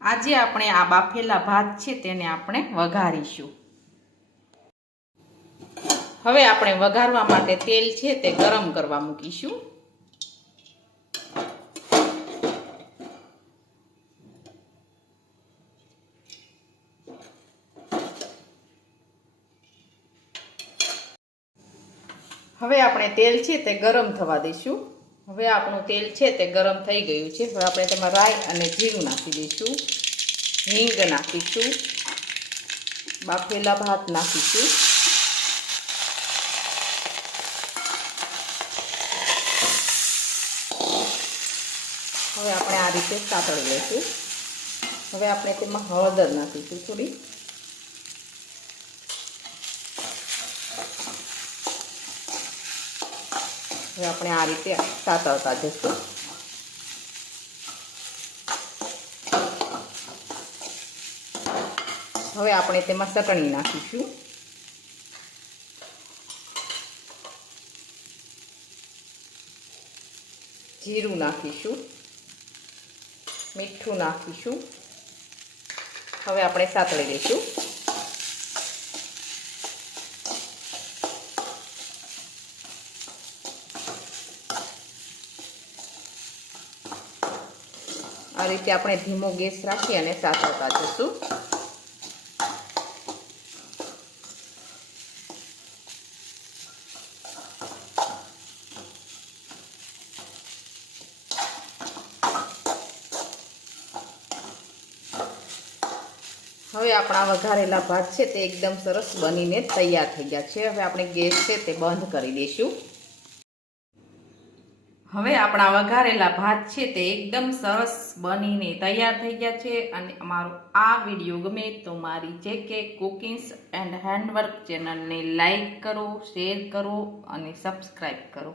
આજે આપણે આ બાફેલા ભાત છે તેને આપણે વઘારીશું। હવે આપણે વઘારવા માટે તેલ છે તે ગરમ કરવા મૂકીશું। હવે આપણે તેલ છે તે ગરમ થવા દઈશું। હવે આપણું તેલ છે તે ગરમ થઈ ગયું છે। હવે આપણે તેમાં રાઈ અને જીરું નાખી દઈશું, હિંગ નાખીશું, બાફેલા ભાત નાખીશું, હવે આપણે આ રીતે સાતળી લઈશું। હવે આપણે તેમાં હળદર નાખીશું થોડી, હવે આપણે આ રીતે સાતળતા જઈશું। હવે આપણે તેમાં ચટણી નાખીશું, જીરું નાખીશું, મીઠું નાખીશું, હવે આપણે સાતળી લઈશું। આ રીતે આપણે ધીમો ગેસ રાખી અને સાતળતા જઈશું। હવે આપણા વઘારેલા ભાત છે તે એકદમ સરસ બનીને તૈયાર થઈ ગયા છે। હવે આપણે ગેસ છે તે બંધ કરી દઈશું। હવે આપણા વઘારેલા ભાત છે તે એકદમ સરસ બનીને તૈયાર થઈ ગયા છે। અને અમારો આ વિડીયો ગમે તો મારી જેકે કુકિંગ્સ એન્ડ હેન્ડવર્ક ચેનલને લાઈક કરો, શેર કરો અને સબસ્ક્રાઈબ કરો।